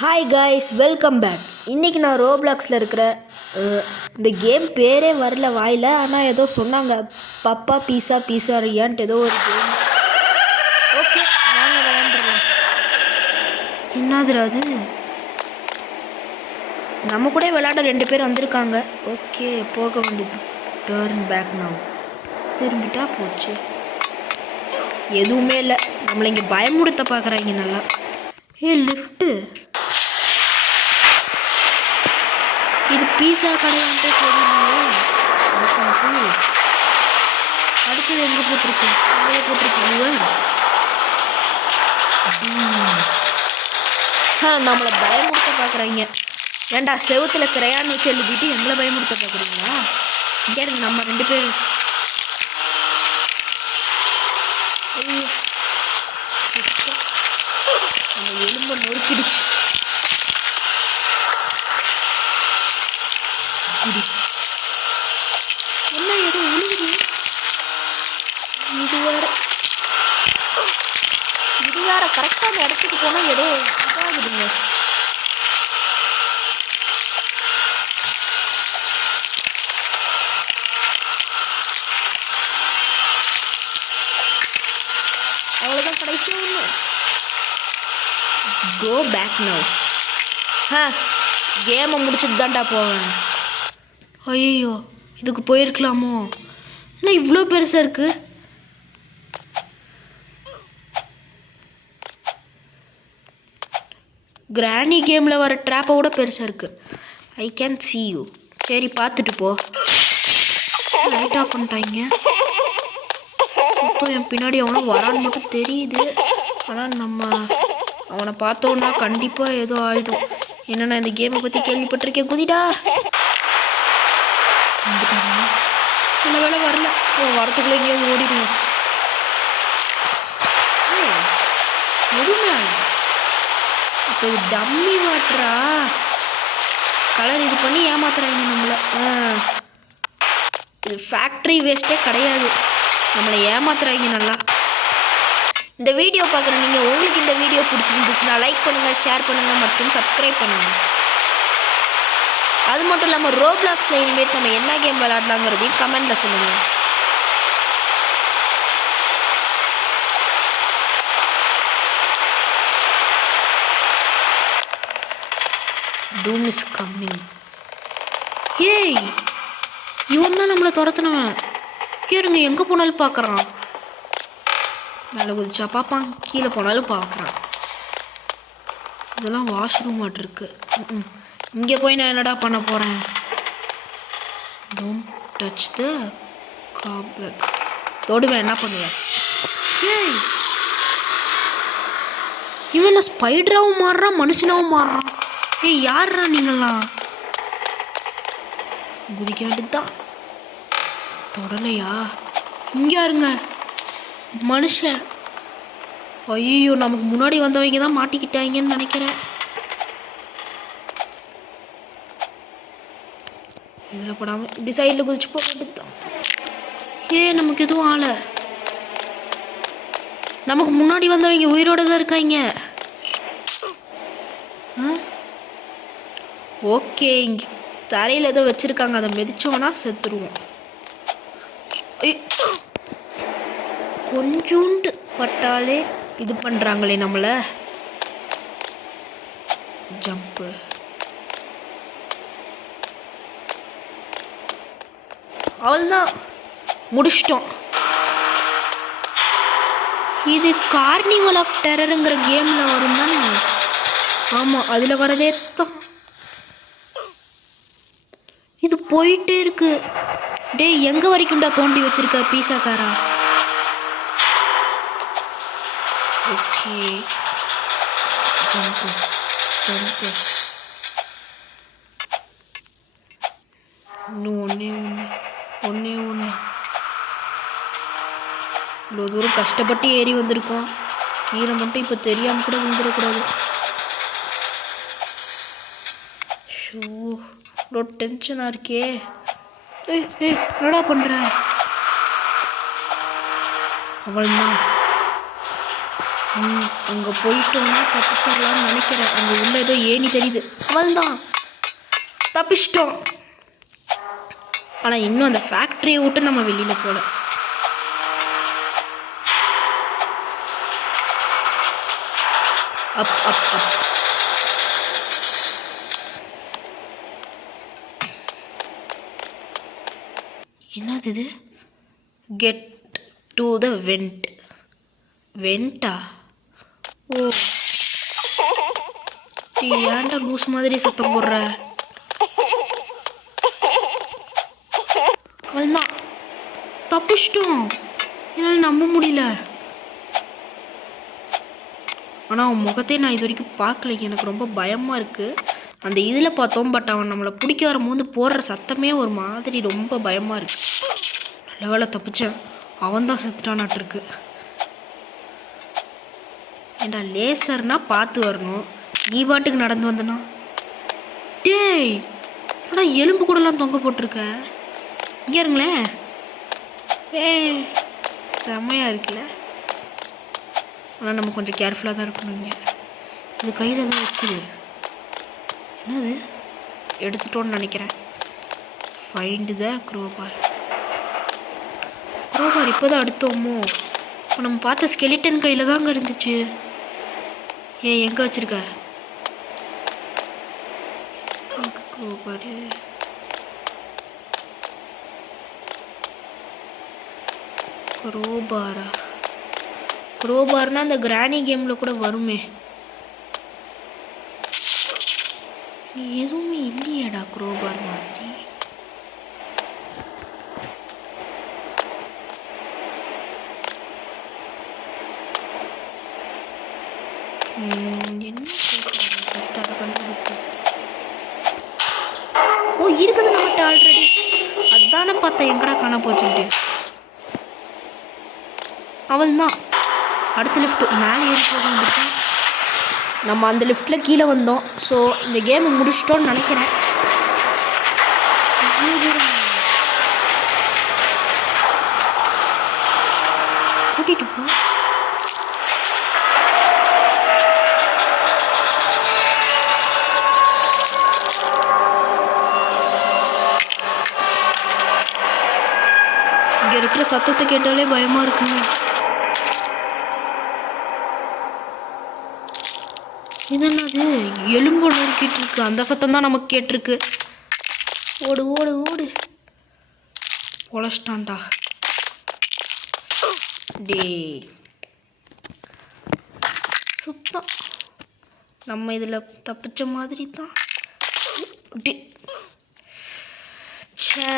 Hi guys, welcome back. இன்றைக்கி நான் ரோப்ளாக்ஸில் இருக்கிற இந்த கேம் பேரே வரல வாயில். ஆனால் ஏதோ சொன்னாங்க பப்பா பீஸா ரியான்ட்டு ஏதோ ஒரு கேம். ஓகே, வாங்க விளையாண்டுருலாம். என்னதுரா அது? நம்ம கூட விளையாட 2 பேர் வந்திருக்காங்க. ஓகே, போக வேண்டியது. டர்ன் பேக் நான் திரும்பிட்டா போச்சு. எதுவுமே இல்லை, நம்மளை இங்கே பயமுடுத்த பார்க்குறாங்க நல்லா. லிஃப்ட்டு. இது பீஸா கடையான்ட்டு தெரியலையே. அடுத்தது எங்கே போட்டிருக்கேன்? எங்கே போட்டிருக்கேன்? நம்மளை பயமுடுத்த பார்க்குறாங்க. ஏண்டா செவுத்தில் கிரையான் வச்சு எழுதிட்டு எங்களை பயமுடுத்த பார்க்குறீங்களா? இங்கே இருக்கு நம்ம 2 பேரும். நம்ம எலும்பை நொறுக்கிடுச்சு. என்ன ஏதோ உழுகுது? இது வேற கரெக்டாக அந்த இடத்துக்கு போனால் ஏதோ இதாகுதுங்க. அவ்வளோதான், கடைசியாக ஒன்று. Go back now. கேமை முடிச்சுட்டு தான்டா போவேன். ஐயோ, இதுக்கு போயிருக்கலாமோ? என்ன இவ்வளோ பெருசாக இருக்குது? கிராணி கேமில் வர ட்ராப்பை விட பெருசாக இருக்குது. I can see you. சரி, பார்த்துட்டு போ. லைட் ஆஃப் பண்ணிட்டாங்க. இப்போ என் பின்னாடி அவனை வரான்னு மட்டும் தெரியுது. ஆனால் நம்ம அவனை பார்த்தோன்னா கண்டிப்பாக ஏதோ ஆகிடும். என்னென்னா இந்த கேமை பற்றி கேள்விப்பட்டிருக்கேன். குதிடா. நல்ல வேலை வரல. வரத்துக்குள்ளே எங்கேயாவது ஓடிடுவோம். முழுமையாக இப்போ இது டம்மி வாட்டரா? கலர் இது பண்ணி ஏமாத்துறாங்க நம்மளை. இது ஃபேக்ட்ரி வேஸ்ட்டே கிடையாது, நம்மளை ஏமாத்துறாங்க நல்லா. இந்த வீடியோ பார்க்குற நீங்கள், உங்களுக்கு இந்த வீடியோ பிடிச்சிருந்துச்சுன்னா லைக் பண்ணுங்கள், ஷேர் பண்ணுங்கள் மற்றும் சப்ஸ்கிரைப் பண்ணுங்கள். அது மட்டும் இல்லாமல் ரோப்ளாக்ஸில் இனிமேல் நம்ம என்ன கேம் விளையாடலாங்கிறதையும் கமெண்டில் சொல்லுங்கள். Doom is coming. ஏய், இவன் தான் நம்மளை துரத்துனவன். கேருங்க, எங்கே போனாலும் பார்க்குறான். மேலே குதிச்சா பார்ப்பான், கீழே போனாலும் பார்க்குறான். இதெல்லாம் வாஷ்ரூம் ஆட்டு இருக்கு. இங்கே போய் நான் என்னடா பண்ண போகிறேன்? Don't touch the carpet. தொடுவேன், என்ன பண்ணுவேன்? ஏய், இவன் ஸ்பைடராகவும் மாறுறான், மனுஷனாகவும் மாறுறான். ஏய், யார்ரா நீங்களாம்? குதிக்க வேண்டியதுதான். தொடலையா? இங்கே இருங்க மனுஷன். ஐயோ, நமக்கு முன்னாடி வந்தவங்க தான் மாட்டிக்கிட்டாங்கன்னு நினைக்கிறேன். இதில் போடாமல் இப்படி சைடில் குதிச்சு போக வேண்டியதுதான். நமக்கு எதுவும் ஆளை. நமக்கு முன்னாடி வந்தவங்க உயிரோட தான் இருக்காங்க. ஓகே, இங்கே தரையில் ஏதோ வச்சுருக்காங்க, அதை மிதிச்சோன்னா செத்துருவோம். கொஞ்சோண்டு பட்டாலே இது பண்ணுறாங்களே நம்மளை. ஜம்ப்பு. அவ்வளோதான், முடிச்சிட்டோம். இது கார்னிவல் ஆஃப் டெரருங்கிற கேமில் வரும் தானே? ஆமாம், அதில் வரதே தான். இது போயிட்டே இருக்கு. டேய், எங்கே வரைக்கும்டா தோண்டி வச்சிருக்க பீஸாக்காரா? Okay, jump jump. இன்னும் ஒன்றே ஒன்று. இவ்வளோ தூரம் கஷ்டப்பட்டு ஏறி வந்திருக்கோம். கீழே மட்டும் இப்போ தெரியாமல் கூட வந்துடக்கூடாது. ஷோ, இவ்வளோ டென்ஷனாக இருக்கே. என்னடா பண்ணுற? அவள்தான் அங்கே போயிட்டோம்னா தப்பிச்சிடலாம்னு நினைக்கிறேன். அங்கே உள்ள ஏதோ ஏணி தெரியுது. அவள்தான் தப்பிச்சிட்டோம். ஆனால் இன்னும் அந்த ஃபேக்ட்ரியை விட்டு நம்ம வெளியில் போகல. அப் அப் அப் என்னது இது? Get to the vent. வெண்டா? ஓ, ஏன்டா லூஸ் மாதிரி சத்தம் போடுற? அவள்தான் தப்பிச்சிட்டோம். என்னால் நம்ப முடியல. ஆனால் அவன் முகத்தையே நான் இது வரைக்கும் பார்க்கல. எனக்கு ரொம்ப பயமாக இருக்குது. அந்த இதில் பார்த்தோம், பட் அவன் நம்மளை பிடிக்க வரும்போது போடுற சத்தமே ஒரு மாதிரி ரொம்ப பயமாக இருக்குது. நல்ல வேளை தப்பிச்சேன். அவன் தான் செத்துட்டானாட்டிருக்கு. ஏண்டா லேசர்னா பார்த்து வரணும், நீ பாட்டுக்கு நடந்து வந்தனா? டேய், ஆனால் எலும்பு கூடலாம் தொங்க போட்டிருக்க. இங்கே இருங்களேன். ஏய், செம்மையாக இருக்குல்ல. ஆனால் நம்ம கொஞ்சம் கேர்ஃபுல்லாக தான் இருக்கணும். இங்கே இது கையில் தான் இருக்குது. என்னது? எடுத்துட்டோன்னு நினைக்கிறேன். Find the crowbar. க்ரோபார் இப்போ தான் எடுத்தோமோ? இப்போ நம்ம பார்த்த ஸ்கெலிட்டன் கையில் தாங்க இருந்துச்சு. எங்கே வச்சுருக்க க்ரோபார்? க்ரோபாரா? க்ரோபார்னா அந்த கிரானி கேமில் கூட வருமே. எதுவுமே இல்லையாடா க்ரோபார் மாதிரி. என்ன ஓ, இருக்குது நம்மகிட்ட ஆல்ரெடி. அதானே பார்த்தேன் எங்கடா காண போச்சுட்டு. அவள் தான் அடுத்த லிஃப்ட் மேலே ஏறி போக. நம்ம அந்த லிஃப்ட்டில் கீழே வந்தோம். ஸோ இந்த கேமை முடிச்சிட்டோன்னு நினைக்கிறேன். கூட்டிகிட்டு போ. இங்கே இருக்கிற சத்தத்தை கேட்டாலே பயமாக இருக்குங்க. என்னது? எலும்பு நொறுக்கிட்டு இருக்கு. அந்த சத்தம் தான் நமக்கு கேட்டிருக்கு. ஓடு ஓடு ஓடு. பொழச்சிட்டான்டா. டே சுத்தம் நம்ம இதில் தப்பிச்ச மாதிரி தான். டே சே,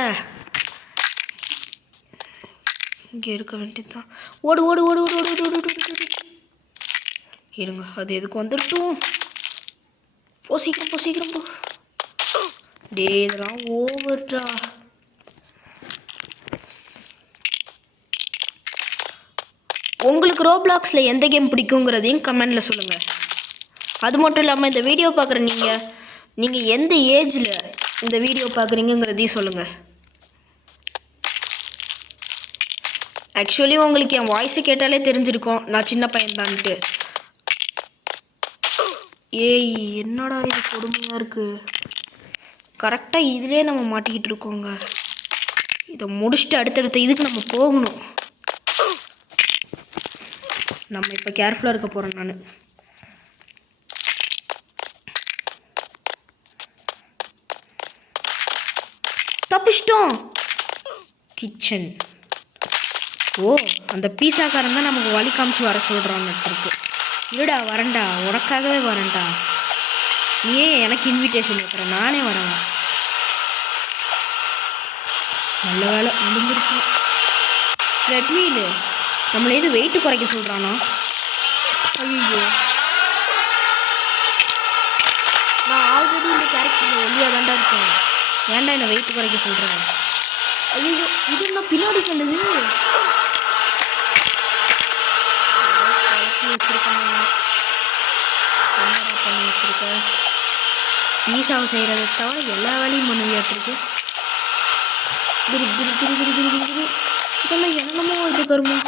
இங்கே இருக்க வேண்டியதுதான். ஓடு ஓடு ஓடு ஓடு ஓடு ஓடு ஓடு ஓடு. இருங்க, அது எதுக்கு வந்துட்டும். போ சீக்கிரம், போ சீக்கிரம் போ. டே இதெல்லாம் ஓவர்டா. உங்களுக்கு ரோப்ளாக்ஸில் எந்த கேம் பிடிக்குங்கிறதையும் கமெண்டில் சொல்லுங்கள். அது மட்டும் இல்லாமல் இந்த வீடியோ பார்க்குற நீங்கள் எந்த ஏஜில் இந்த வீடியோ பார்க்குறீங்கிறதையும் சொல்லுங்கள். ஆக்சுவலி உங்களுக்கு என் வாய்ஸை கேட்டாலே தெரிஞ்சிருக்கும் நான் சின்ன பையன்தான்ட்டு. ஏய், என்னடா இது கொடுமையாக இருக்குது. கரெக்டாக இதிலே நம்ம மாட்டிக்கிட்டு இருக்கோங்க. இதை முடிச்சுட்டு அடுத்தடுத்த இதுக்கு நம்ம போகணும். நம்ம இப்போ கேர்ஃபுல்லாக இருக்க போகிறேன். நான் தப்பிச்சிட்டோம். கிச்சன். ஓ, அந்த பீஸாக்காரன் தான் நமக்கு வழி காமிச்சு வர சொல்கிறான்னு இருக்கு. இருடா, வரேன்டா, உனக்காகவே வரேன்டா. நீ எனக்கு இன்விடேஷன் வைக்கிற, நானே வரேன். நல்ல வேலை முடிஞ்சிருக்கு. ட்ரெட்மீல் நம்மளை எது வெயிட்டு குறைக்க சொல்கிறானா? ஐயோ, நான் ஆல்ரெடி இந்த கேரக்டரில் ஒல்லியாக தாண்டா இருக்கேன். ஏன்டா என்னை வெயிட்டு குறைக்க சொல்கிறேன்? ஐயோ, இது என்ன பின்னாடி சொல்லுது? வச்சுருக்காங்க. என்னடா பண்ணி வச்சுருக்க? பீஸாவை செய்கிறத தவிர எல்லா வேலையும் பண்ணுவியாட்டிருக்கு. குரு குரு குரு குரு குரு குரு குரு. இதெல்லாம் என்னமோ இது கருமோ.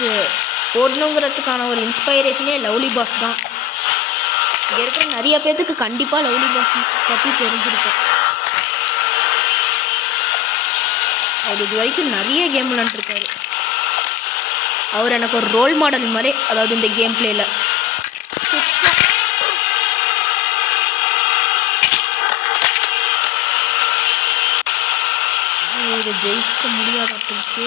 பாஸ் போடணுங்கிறதுக்கான ஒரு இன்ஸ்பைரேஷனே லவ்லி பாஸ் தான். இங்கே இருக்கிற நிறைய பேர்த்துக்கு கண்டிப்பாக லவ்லி பாஸ் பற்றி தெரிஞ்சிருக்கும். அவர் இது வரைக்கும் நிறைய கேம் விளாண்டுருக்காரு. அவர் எனக்கு ஒரு ரோல் மாடல் மாதிரி, அதாவது இந்த கேம் பிளேயில். இதை ஜெயிக்க முடியாததுக்கு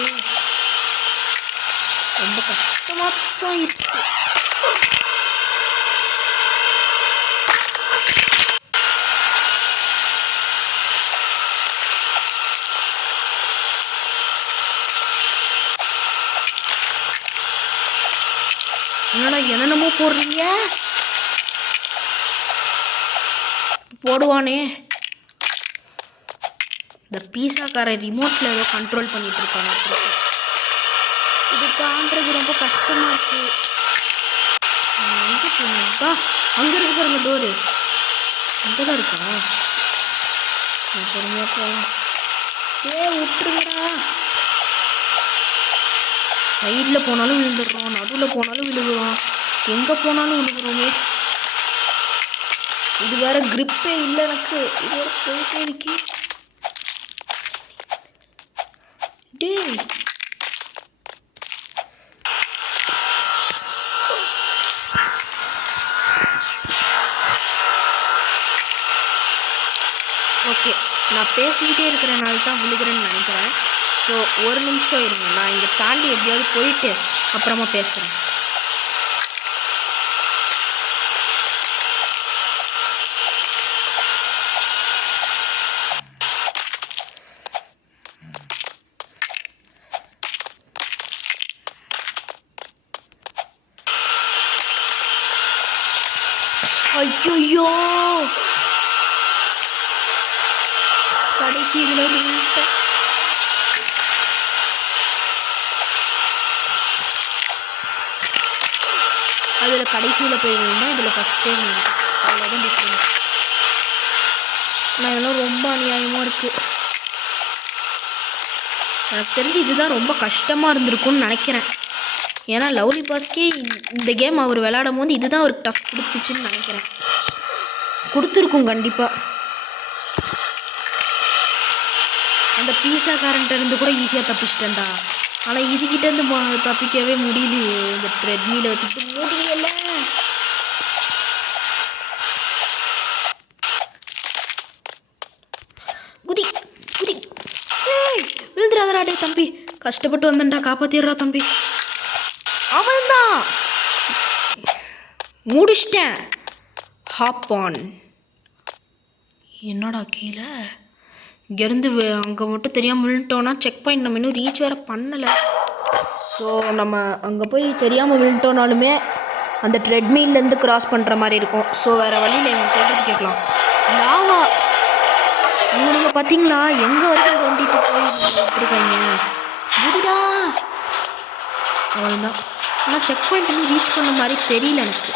ரொம்ப கஷ்டமாக தான் இருக்கு. என்னடா என்னென்னமோ போடுறீங்க? போடுவானே. இந்த பீஸாக்கார ரிமோட்டில் ஏதோ கண்ட்ரோல் பண்ணிட்டு இருக்காங்க. இது தாண்டது ரொம்ப கஷ்டமாக இருக்கு. எங்கே போனோம்ப்பா? அங்கே இருக்கு பாருங்க டோரு. அங்கே தான் இருக்கா? பொறுமையாக போகலாம். விட்டுருங்கடா. சைடில் போனாலும் விழுந்துடுறோம், நடுவில் போனாலும் விழுகுறோம், எங்கே போனாலும் விழுகுறோமே. இது வேற கிரிப்பே இல்லை எனக்கு. இது வேற போயிட்டே இருக்கு. ஓகே, நான் பேசிக்கிட்டே இருக்கிறனால தான் விழுகிறேன்னு நினைக்கிறேன். ஸோ ஒரு நிமிஷம் இருங்க, நான் இங்கே தாண்டி எப்படியாவது போயிட்டு அப்புறமா பேசுகிறேன். ஐயோ, கடைசி இதில் விழுந்துட்டேன். அதில் கடைசியில் போய் விழுந்தேன், இதில் ஃபஸ்ட்டே விழுந்தேன். அவ்வளோதான் டிஃப்ரென்ஸ். ஆனால் இதெல்லாம் ரொம்ப அநியாயமாக இருக்குது. எனக்கு தெரிஞ்சு இதுதான் ரொம்ப கஷ்டமாக இருந்திருக்கும்னு நினைக்கிறேன். ஏன்னா லவ்லி பாஸ்க்கே இந்த கேம் அவர் விளையாடும் போது இதுதான் ஒரு டஃப் கொடுத்துச்சுன்னு நினைக்கிறேன். கொடுத்துருக்கும் கண்டிப்பாக. அந்த பீஸாக்காரன்ட்டு கூட ஈஸியாக தப்பிச்சிட்டேன்டா. ஆனால் இதுக்கிட்டேருந்து தப்பிக்கவே முடியலையே. இந்த ட்ரெட்மில வச்சுட்டு முடியல. குதி குதி. விழுந்துடாதடா தம்பி. கஷ்டப்பட்டு வந்தேன்டா, காப்பாற்றிடுறா தம்பி. அவன்தான் முடிச்சிட்டேன். Hop on. என்னடா கீழே இங்கேருந்து அங்கே மட்டும் தெரியாமல் விழுந்துட்டோன்னா செக் பாயிண்ட் நம்ம இன்னும் ரீச் வேறு பண்ணலை. ஸோ நம்ம அங்கே போய் தெரியாமல் விழுந்துட்டோனாலுமே அந்த ட்ரெட்மில்லேருந்து கிராஸ் பண்ணுற மாதிரி இருக்கும். ஸோ வேறு வழியில் இவங்க சொல்கிறது கேட்கலாம். லாவா இவனுங்க பார்த்தீங்களா எங்கே வரைக்கும் தோண்டிட்டு போய் விட்டுருக்காங்க. குதிடா. அவ்வளோதான். ஆனால் செக் பாயிண்ட் இன்னும் ரீச் பண்ண மாதிரி தெரியல எனக்கு.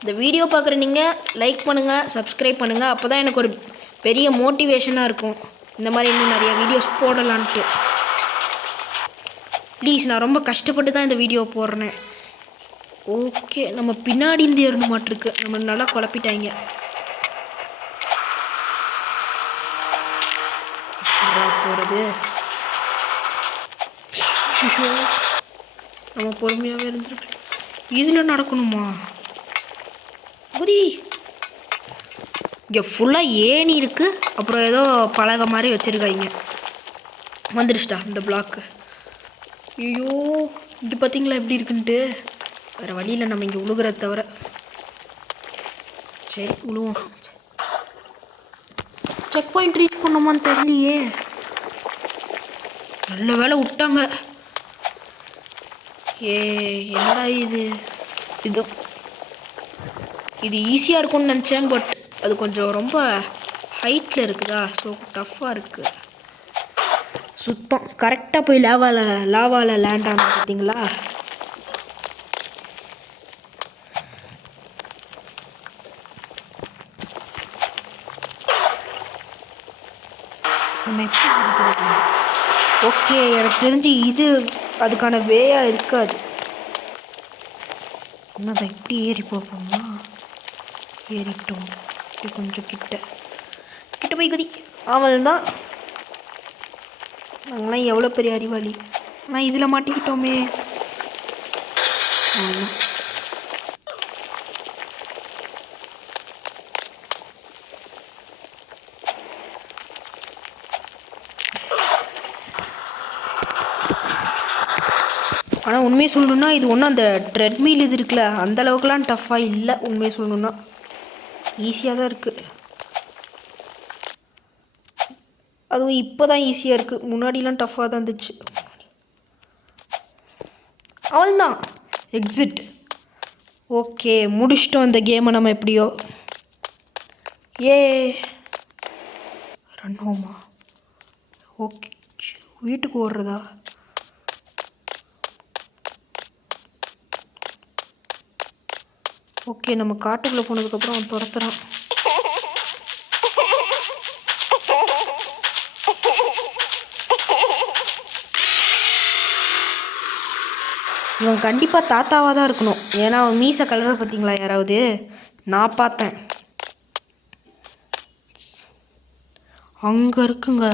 இந்த வீடியோ பார்க்குற நீங்கள் லைக் பண்ணுங்கள், சப்ஸ்கிரைப் பண்ணுங்கள். அப்போ தான் எனக்கு ஒரு பெரிய மோட்டிவேஷனாக இருக்கும் இந்த மாதிரி இன்னும் நிறைய வீடியோஸ் போடலான்ட்டு. ப்ளீஸ், நான் ரொம்ப கஷ்டப்பட்டு தான் இந்த வீடியோ போடுறேன். ஓகே, நம்ம பின்னாடி இருந்து ஏறணும் மாட்டிருக்கு. நம்ம நல்லா குழப்பிட்டாங்க. போகிறது நம்ம பொறுமையாகவே இருந்துருக்கு. இதில் நடக்கணுமா? புதி இங்கே ஃபுல்லாக ஏணி இருக்குது. அப்புறம் ஏதோ பலகை மாதிரி வச்சுருக்காங்க. வந்துடுச்சுட்டா இந்த பிளாக்கு. ஐயோ, இது பார்த்தீங்களா எப்படி இருக்குன்ட்டு. வேறு வழியில் நம்ம இங்கே உழுகிறத தவிர. சரி உழுவோம். செக் பாயிண்ட் ரீச் பண்ணோமான்னு தெரியலையே. நல்ல வேலை விட்டாங்க. என்னடா இது ஈஸியாக இருக்கும்னு நினச்சேன். பட் அது கொஞ்சம் ரொம்ப ஹைட்டில் இருக்குதா. ஸோ டஃப்பாக இருக்குது. சுத்தம் கரெக்டாக போய் லாவாவில் லேண்ட் ஆனோம் பார்த்தீங்களா. நம்ம எப்படி ஓகே, எனக்கு தெரிஞ்சு இது அதுக்கான வேயாக இருக்காது. என்னதான் இப்படி ஏறி போப்போமா? ஏறிட்டோம். இப்படி கொஞ்சம் கிட்ட போய் குதி. அவள் தான். நாங்களாம் எவ்வளோ பெரிய அறிவாளி. ஆனால் இதில் மாட்டிக்கிட்டோமே. ஆமாம், ஆனால் உண்மையை சொல்லணுன்னா இது ஒன்றும் அந்த ட்ரெட்மில் இது இருக்குல்ல அந்த அளவுக்குலாம் டஃப்பாக இல்லை. உண்மையை சொல்லணுன்னா ஈஸியாக தான் இருக்குது. அதுவும் இப்போ தான் ஈஸியாக இருக்குது. முன்னாடிலாம் டஃப்பாக தான் இருந்துச்சு. அவள்தான் எக்ஸிட். ஓகே, முடிச்சிட்டோம் இந்த கேமை நம்ம எப்படியோ. ஏ ரன் ஹோமா? ஓகே, வீட்டுக்கு ஓடுறதா? ஓகே, நம்ம காட்டுக்குள்ளே போனதுக்கப்புறம் அவன் துரத்துறான். இவன் கண்டிப்பாக தாத்தாவாக தான் இருக்கணும். ஏன்னா அவன் மீசை கலரை பார்த்தீங்களா யாராவது? நான் பார்த்தேன். அங்கே இருக்குங்க.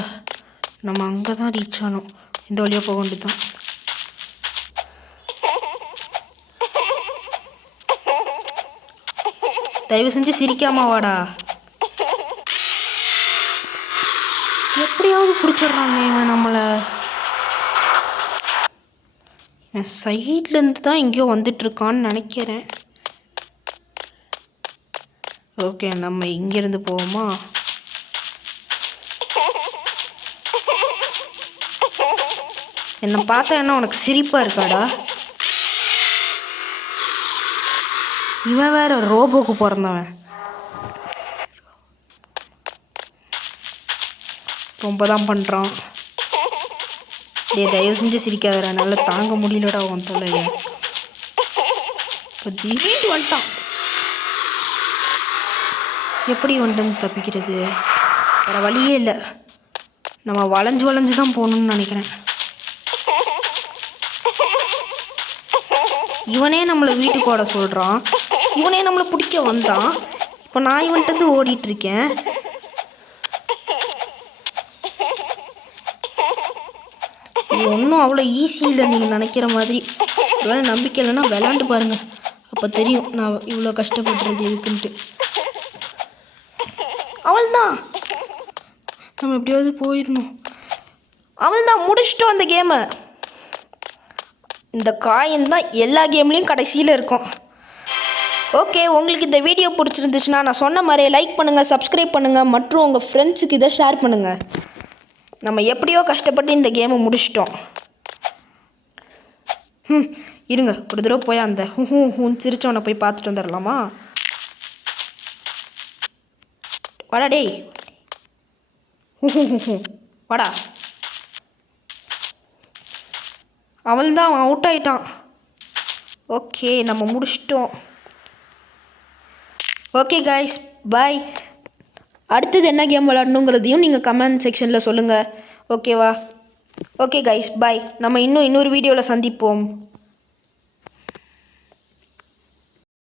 நம்ம அங்கே தான் ரீச் ஆனோம். இந்த வழியாக போக வேண்டியது தான். தயவு செஞ்சு சிரிக்காம வாடா. எப்படியாவது பிடிச்சிடுறாங்க இவன் நம்மளை. என் சைட்லேருந்து தான் எங்கேயோ வந்துட்டுருக்கான்னு நினைக்கிறேன். ஓகே, நம்ம இங்கேருந்து போவோமா? என்னை பார்த்தா என்ன உனக்கு சிரிப்பாக இருக்காடா? இவன் வேற ரோபோக்கு பிறந்தவன். ரொம்ப தான் பண்ணுறான். தயவு செஞ்சு சிரிக்காதடா, நல்லா தாங்க முடியலடா உன் தொல்லைய. இப்போ திடீர்னு வந்துட்டான். எப்படி வந்துட்டு தப்பிக்கிறது? வேறு வழியே இல்லை. நம்ம வளைஞ்சு தான் போகணுன்னு நினைக்கிறேன். இவனே நம்மளை வீட்டுக்கு ஓட சொல்கிறான். இவனே நம்மளை பிடிக்க வந்தான். இப்போ நான் இவன்ட்டு ஓடிட்டுருக்கேன். இது ஒன்றும் அவ்வளோ ஈஸி இல்லை நீங்கள் நினைக்கிற மாதிரி. ஒருவேளை நம்பிக்கை இல்லைன்னா விளாண்டு பாருங்கள், அப்போ தெரியும் நான் இவ்வளோ கஷ்டப்படுறது எதுக்குன்ட்டு. அவள்தான், நம்ம எப்படியாவது போயிடணும். அவள்தான், முடிச்சிட்டோம் அந்த கேமை. இந்த காயின் தான் எல்லா கேம்லேயும் கடைசியில் இருக்கும். ஓகே, உங்களுக்கு இந்த வீடியோ பிடிச்சிருந்துச்சுன்னா நான் சொன்ன மாதிரியே லைக் பண்ணுங்கள், சப்ஸ்கிரைப் பண்ணுங்கள் மற்றும் உங்கள் ஃப்ரெண்ட்ஸுக்கு இதை ஷேர் பண்ணுங்கள். நம்ம எப்படியோ கஷ்டப்பட்டு இந்த கேமை முடிச்சிட்டோம். இருங்க, ஒரு தடவை போய் அந்த சிரிச்சவனை போய் பார்த்துட்டு வந்துடலாமா? வாடா டேய், வாடா. அவன் தான் அவுட் ஆகிட்டான். ஓகே, நம்ம முடிச்சிட்டோம். ஓகே காய்ஸ், பாய். அடுத்தது என்ன கேம் விளாடணுங்கிறதையும் நீங்கள் கமெண்ட் செக்ஷனில் சொல்லுங்கள். ஓகேவா? ஓகே காய்ஸ், பாய். நம்ம இன்னொரு வீடியோவில் சந்திப்போம்.